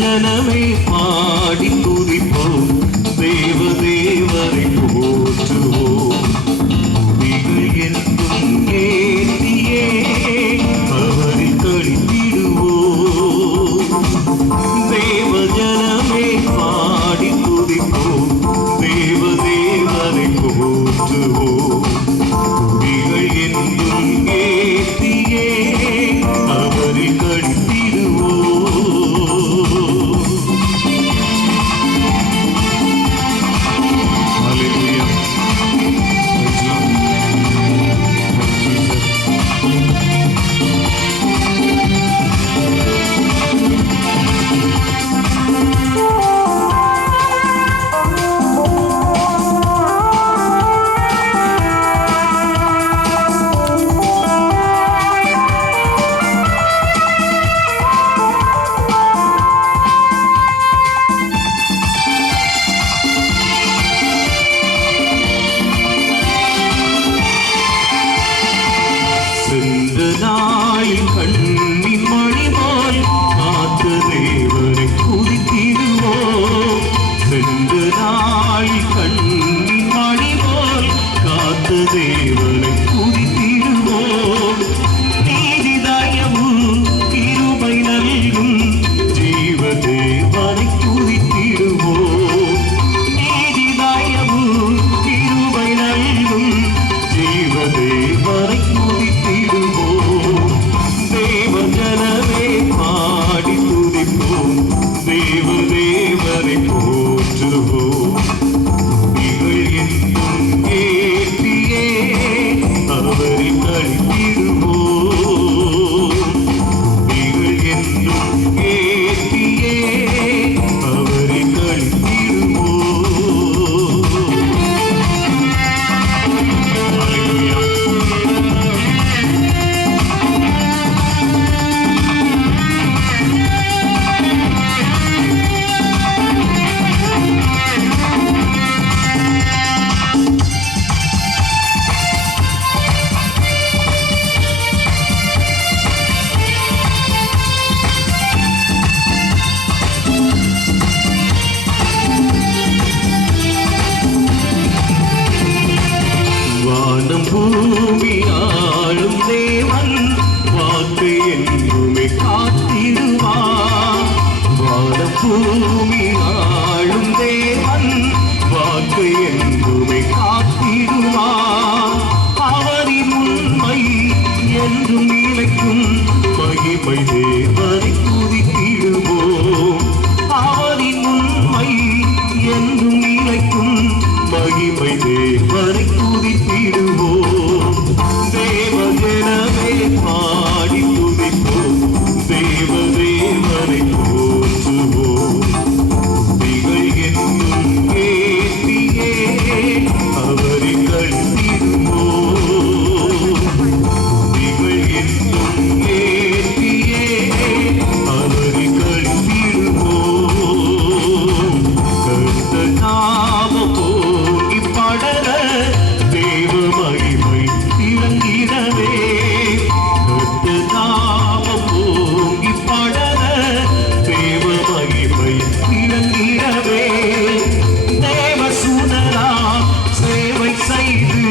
ஜனமே பாடி துதிப்போம், தேவரை போற்றுவோம். துதிகள் என்றும் ஏந்தியே அவரை கழித்திடுவோம். தேவ ஜனமே பாடி துதிப்போம், தேவரை போற்றுவோம். துதிகள் என்றும் ஏந்தியே அவரை கழித்திடுவோம். Hallelujah. கண்ணின் மணிமால் காத்த தேவரை துதித்திடுவோம். சென்ற நாள் கண்ணின் மணிமால் காத்த தேவரை துதித்திடுவோம். நீதி தயவு கிருபை நல்கும் ஜீவ தேவரை துதித்திடுவோம். நீதி தயவு கிருபை நல்கும் ஜீவ தேவரை துதித்திடுவோம். தேவ ஜனமே பாடி துதிப்போம், தேவரை போற்றுவோம். துதிகள் என்றும் ஏற்றியே அவரை கழித்திடுவோம். துதிகள் என்றும் ஏற்றியே அவரை கழித்திடுவோம். Hallelujah. வானம் பூமி ஆளும் தேவன் வாக்கை என்றுமே காத்திடுவார். வானம் பூமி ஆளும் தேவன் வாக்கை என்றுமே காத்திடுவார். அவரின் உண்மை என்றும் நிலைக்கும், மகிமை தேவரை துதித்திடுவோம். அவரின் உண்மை என்றும் நிலைக்கும், மகிமை தேவரை துதித்திடுவோம். தேவ ஜனமே பாடி துதிப்போம், தேவரை போற்றுவோம். துதிகள் என்றும் ஏற்றியே அவரை கழித்திடுவோம். துதிகள் என்றும் ஏற்றியே அவரை கழித்திடுவோம். கர்த்தர் நாமம் போகி படர தேவ மகிமை இறங்கிடவே. கர்த்தர் நாமம் போகி படர தேவ மகிமை இறங்கிடவே. தேவ சுடரா சேவை செய்து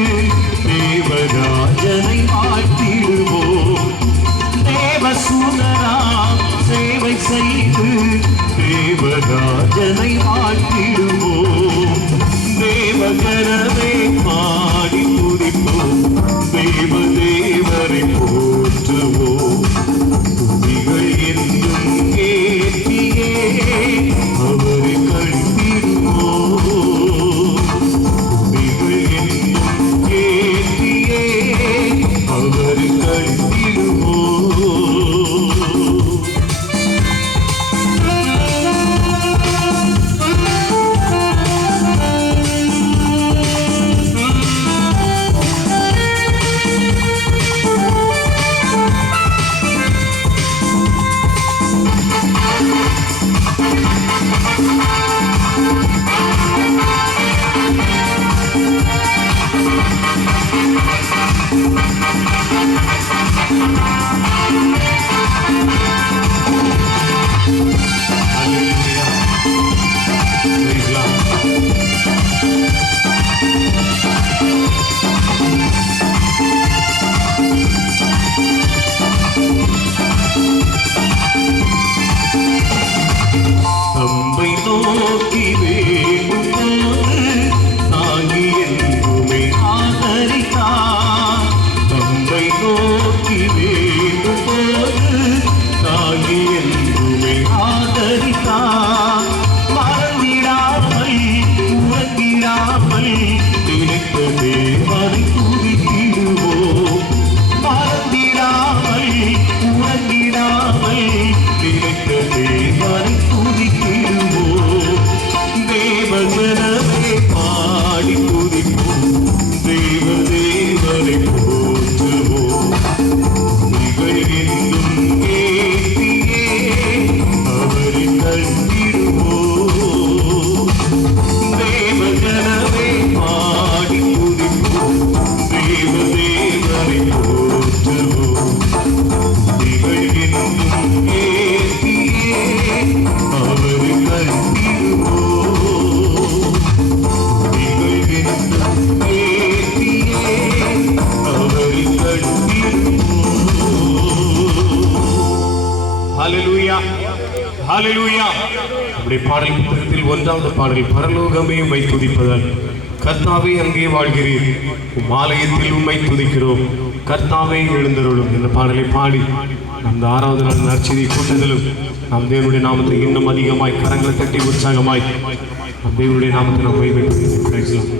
தேவராஜனை வாழ்த்திடுவோம். தேவ சுடரா சேவை செய்து தேவராஜனை வாழ்த்திடுவோம். தேவ ஜனமே பாடி துதிப்போம், தேவரை போற்றுவோம். துதிகள் என்றும் ஏற்றியே அவரை கழித்திடுவோம். துதிகள் என்றும் ஏற்றியே அவரை கழித்திடுவோம். Hallelujah. ஆதரித்தார். தம்மை நோக்கி வேண்டும் போது தாங்கி என்றுமே ஆதரித்தார். மறந்திடாமல் உறங்கிடாமல் நினைத்த தேவனை துதித்திடுவோம். மறந்திடாமல் உறங்கிடாமல் நினைத்த தேவனை துதித்திடுவோம். தேவஜனமே பாடி துதிப்போம். தேவனை போற்றுவோம். புகழ் என்னும் ஏத்தியே அவரை கண்டிடுவோம். தேவஜனமே பாடி துதிப்போம். தேவனை போற்றுவோம். புகழ் என்னும் ஏத்தியே அவரை கண்டிடுவோம். புகழ் என்னும் ஏத்தியே அவரை ஹல்லேலூயா, ஹல்லேலூயா. நம்முடைய பாடல் புத்தகத்தில் 1வது பாடல் பரலோகமே உம்மை துதிப்பதால். கர்த்தாவே அங்கே வாழ்கிறீர், உம் ஆலயத்தில் உம்மை துதிக்கிறோம். கர்த்தாவே எழுந்தருளும் என்ற பாடலை பாடி அந்த 6வது நாள் நற்செய்தி கூட்டத்திலும் நாம் தேவனுடைய நாமத்தை இன்னும் அதிகமாய் கரங்களை தட்டி உற்சாகமாய் நம் தேவனுடைய நாமத்தை நாம் மகிமைப்படுத்துகிறோம்.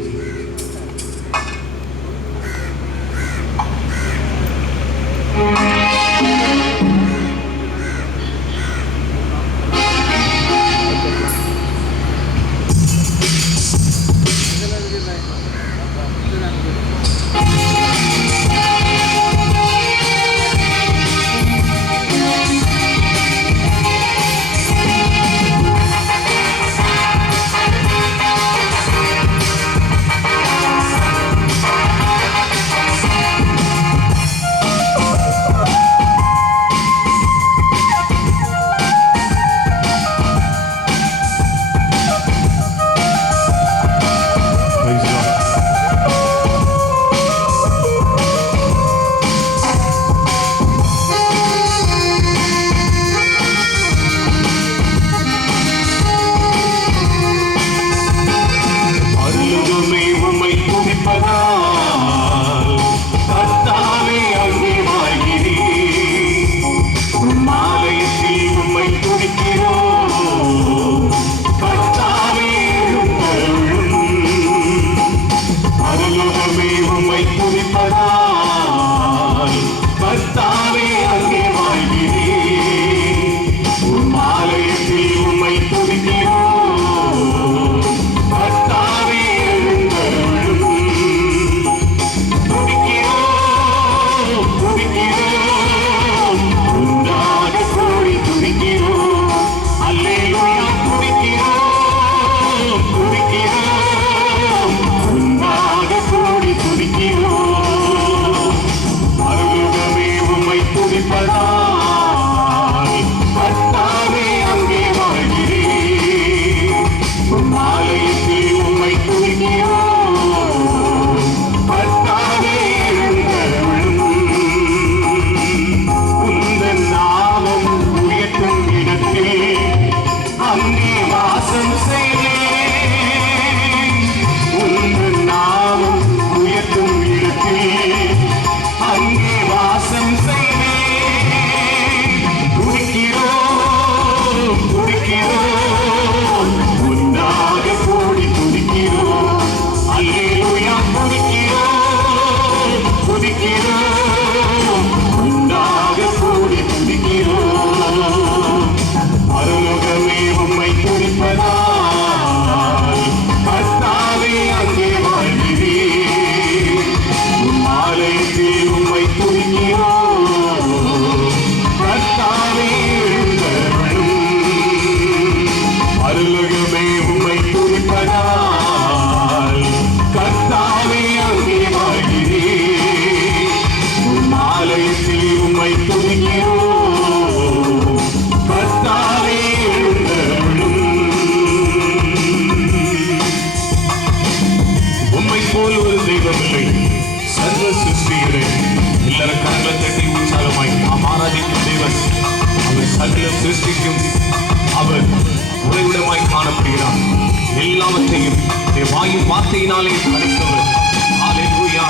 சகல சிருஷ்டிக்கும் அவர் உறைவிடமாய் காணப்படுகிறார். எல்லாவற்றையும் வாயின் வார்த்தையினாலே படைத்தவர். ஹல்லேலூயா.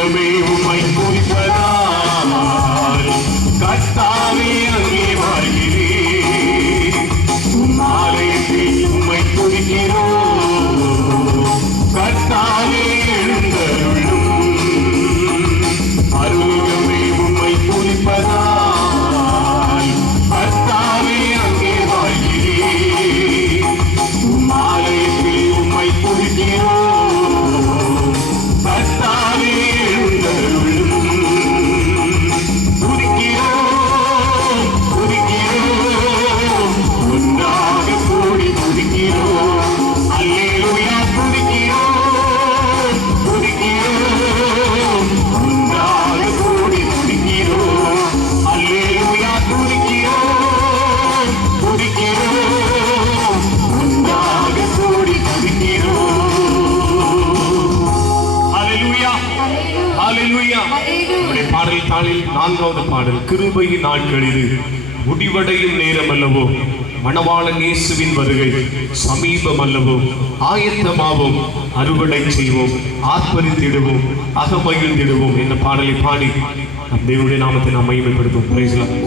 பரலோகமே உம்மை துதிப்பதால் கர்த்தாவே அங்கே வாழ்கிறேன். ஆலயத்தில் உம்மை துதிக்கிறோம் கர்த்தாவே எழுந்தருளும். பரலோகமே உம்மை துதிப்பதால் கர்த்தாவே அங்கே வாழ்கிறேன். ஆலயத்தில் உம்மை துதிக்கிறோம் கர்த்தாவே எழுந்தருளும். துதிக்கிறோம் துதிக்கிறோம் ஒன்றாக கூடி துதிக்கிறோம். அல்லேலூயா துதிக்கிறோம் துதிக்கிறோம் ஒன்றாக கூடி துதிக்கிறோம். அல்லேலூயா துதிக்கிறோம் துதிக்கிறோம் ஒன்றாக கூடி துதிக்கிறோம். ஹல்லேலூயா ஹல்லேலூயா. நம்முடைய பாடல் தாளில் 4வது பாடல், கிருபையின் நாட்களில் முடிவடையும் நேரம் அல்லவோ, மணவாளன் இயேசுவின் வருகை சமீபம் அல்லவோ, ஆயத்தமாவோம், அறுவடை செய்வோம், ஆர்ப்பரித்திடுவோம், அகமகிழ்ந்திடுவோம் என்ற பாடலை பாடி நம் தேவனுடைய நாமத்தை நாம் மகிமைப்படுத்துவோம். Praise the Lord.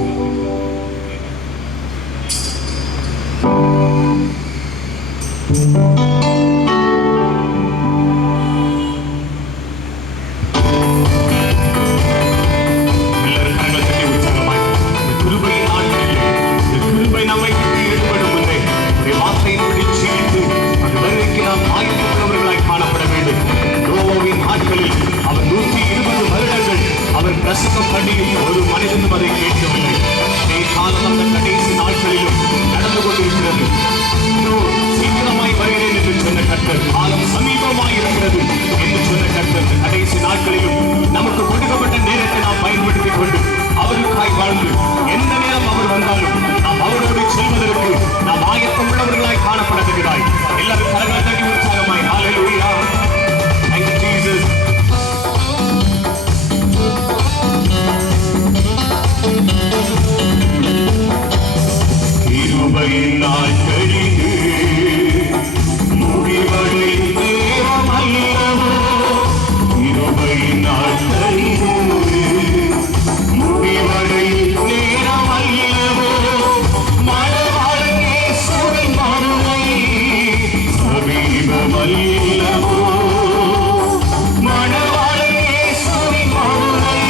பிரசங்கம் பண்ணியும் ஒரு மனிதனும் அதை கேட்கவில்லை. காலம் அந்த கடைசி நாட்களிலும் நடந்து கொண்டிருக்கிறது. சீக்கிரமாய் வருகிறேன் என்று சொன்ன கர்த்தர், காலம் சமீபமாய் இருக்கிறது என்று சொன்ன கர்த்தர், கடைசி நாட்களிலும் நமக்கு கொடுக்கப்பட்ட நேரத்தை நாம் பயன்படுத்திக் கொண்டு அவருக்காய் வாழ்ந்து எந்த நேரம் அவர் வந்தாலும் நாம் அவரோடு செல்வதற்கு நாம் ஆயத்தம் உள்ளவர்களாய் காணப்படுகிறாய். எல்லாரும் கரங்களை தட்டி உற்சாகமாய் ஹல்லேலூயா. Thank you Jesus. கிருபையின் நாட்களிலே முடிவடையும் நேரம் அல்லவோ, கிருபையின் நாட்களிலே முடிவடையும் நேரம் அல்லவோ, மணவாளன் இயேசுவின் வருகை சமீபம் அல்லவோ, மணவாளன் இயேசுவின் வருகை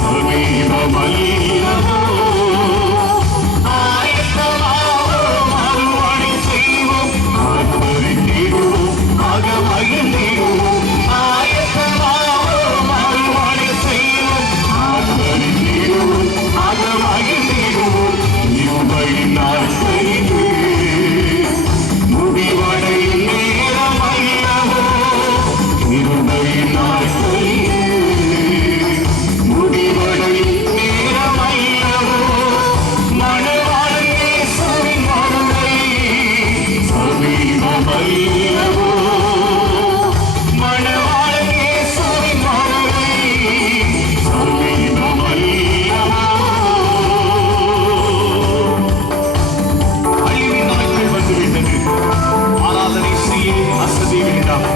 சமீபம் அல்லவோ. முடிவடையும் நேரம் அல்லவோ, முடிவடையும் நேரம் அல்லவோ, மணவாளன் இயேசுவின் வருகை சமீபம் அல்லவோ, மணவாளன் இயேசுவின் வருகை சமீபம் அல்லவோ. அழிவின் நாட்கள் வந்துவிட்டது. ஆராதனை செய்ய வசதி வேண்டாம்.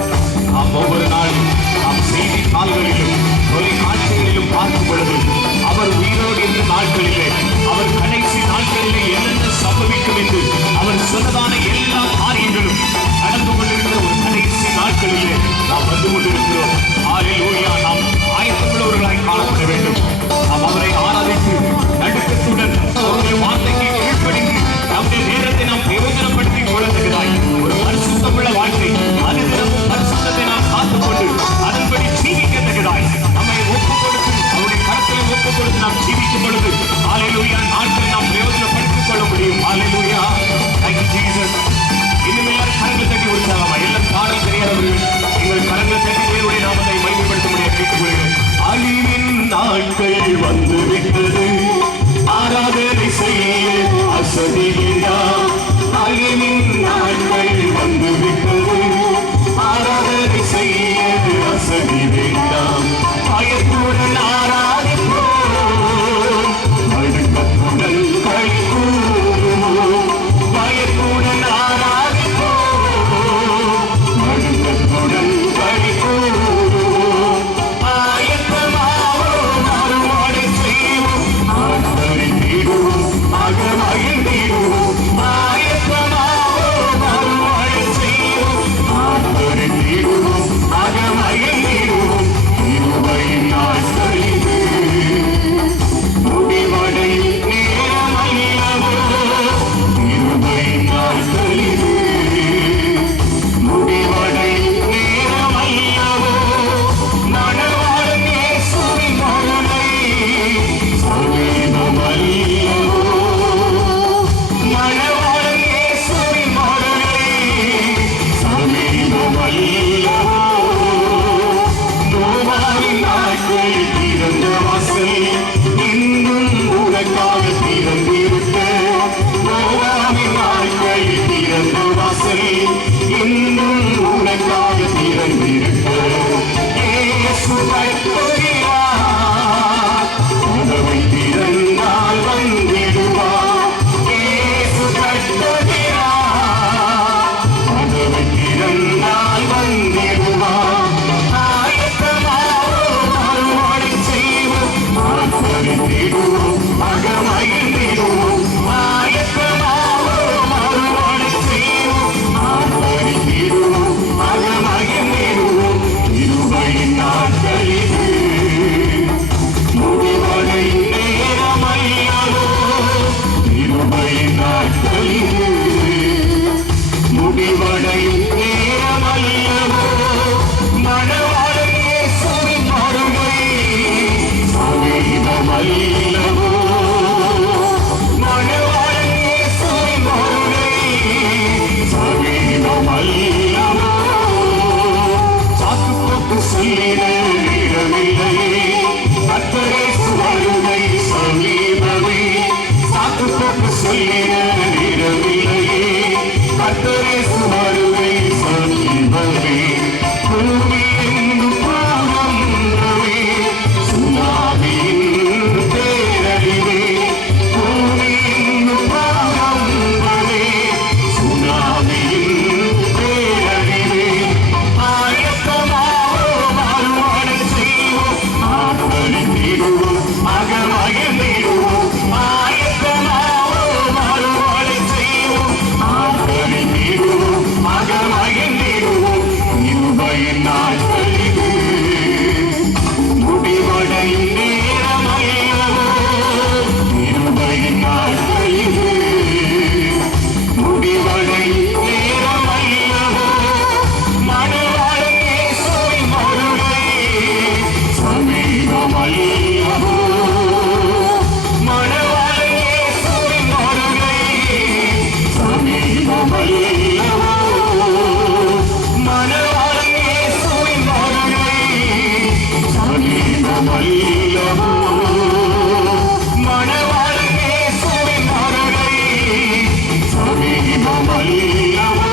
நாம் ஒவ்வொரு நாளும் நாம் செய்தி தாள்களிலும் தொலைக்காட்சிகளிலும் பார்க்கும் பொழுது அவர் உயிரோடு இருந்த நாட்களிலே, அவர் கடைசி நாட்களிலே என்னென்ன சம்பவிக்கும் என்று அவர் சொன்னதான எல்லா காரியங்களும் நடந்து கொண்டிருக்கிற ஒரு கடைசி நாட்களிலே நாம் வந்து கொண்டிருக்கிறோம். ஹல்லேலூயா. நாம் ஆயத்தமுள்ளவர்களாய் காணப்பட வேண்டும். நாம் அவரை ஆராதித்து நடுக்கத்துடன் அவருடைய வார்த்தைக்கு கீழ்ப்படிந்து நம்முடைய நேரத்தை நாம் பிரயோஜனப்படுத்திக் கொள்ளுகிறாய். ஒரு பரிசுத்தமுள்ள வாழ்க்கை, அனுதினமும் பரிசுத்தத்தை நாம் காத்துக்கொண்டு அதன்படி ஜீவிக்கத்தக்கதாய் நம்மை ஒப்புக் கொடுத்து அவருடைய கரத்திலே ஒப்புக் கொடுத்து நாம் ஜீவிக்கும் பொழுது ஹல்லேலூயா நாட்களை நாம் பிரயோஜனப்படுத்திக் கொள்ள முடியும். ஹல்லேலூயா. Thank you Jesus. இன்னும் எல்லாரும் கரங்களை தட்டி உற்சாகமா. எல்லாம் பாடல் தெரியாதவர்கள் நீங்கள் நாட்கள் திறந்த வாசல் இன்னும் உனக்காக திறந்திருக்க. நோவாவின் நாட்கள் திறந்த வாசல் இன்னும் உனக்காக திறந்திருக்க. இயேசு கட்டுகிறார், கதவை திறந்தால் வந்திடுவார். இயேசு கட்டுகிறார், கதவை திறந்தால் வந்திடுவார். ஆயத்தமாவோம், அருள்வாழை செய்வோம், ஆர்ப்பரித்திடுவோம், மகிழ்ந்திடுவோம். ஆயத்தமாவோம், அருள்வாழை செய்வோம், ஆர்ப்பரித்திடுவோம், மகிழ்ந்திடுவோம். இருபையின் நாட்களிலே முடிவடையும் நேரமல்லவோ. இருபையின் நாட்களிலே முடிவடையும் நேரமல்லவோ. மணவாளன் இயேசுவின் வருகை சமீபமல்லவோ. மணவாளன் இயேசுவின் வருகை சமீபமல்லவோ. சாக்கு போக்கு சொல்லிட இடமில்லையே, கர்த்தர் இயேசு வருகை சமீபமே. சாக்கு போக்கு சொல்லிட இடமில்லையே, கர்த்தர் இயேசு வருகை சமீபமே. பூமி எங்கும் பாவமே, சுனாமியின் பேரழிவே. பூமி எங்கும் பாவமே, சுனாமியின் பேரழிவே. ஆயத்தமாவோம், அருள்வாழை செய்வோம், ஆர்ப்பரித்திடுவோம், மகிழ்ந்திடுவோம். ஆயத்தமாவோம், அருள்வாழை செய்வோம், ஆர்ப்பரித்திடுவோம், மகிழ்ந்திடுவோம். இருபையின் நாட்களிலே முடிவடையும் நேரமல்லவோ. இருபையின் நாட்களிலே முடிவடையும் நேரமல்லவோ. மணவாளன் இயேசுவின் வருகை சமீபமல்லவோ. மணவாளன் இயேசுவின் வருகை சமீபமல்லவோ. மணவாளன் இயேசுவின் வருகை சமீபமல்லவோ. மணவாளன் இயேசுவின் வருகை சமீபமல்லவோ.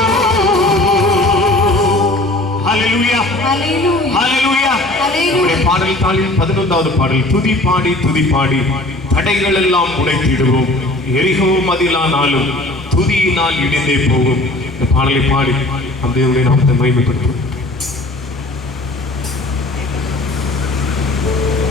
ஹல்லேலூயா, ஹல்லேலூயா, ஹல்லேலூயா. நம்முடைய பாடல் தாளில் 11வது பாடல். துதி பாடி துதி பாடி தடைகள் எல்லாம் உடைத்திடுவோம். எரிகோ மதிலானாலும் துதியினால் இடிந்தே போகும். இந்த பாடலை பாடி அந்த தேவனுடைய நாமத்தை மகிமைப்படுத்துவோம். ஹல்லேலூயா.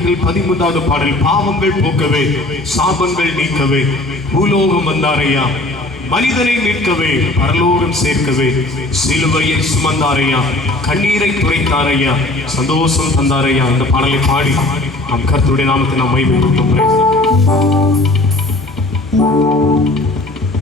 பாடல்கள் 13வது பாடல், பாவங்கள் போக்கவே சாபங்கள் நீக்கவே பூலோகம் வந்தாரையா, மனிதனை மீட்கவே பரலோகம் சேர்க்கவே சிலுவையை சுமந்தாரையா, கண்ணீரை துடைத்தாரையா, சந்தோஷம் தந்தாரையா. இந்த பாடலை பாடி நாம் கர்த்தருடைய நாமத்தை நாம் மகிமைப்படுத்துவோம்.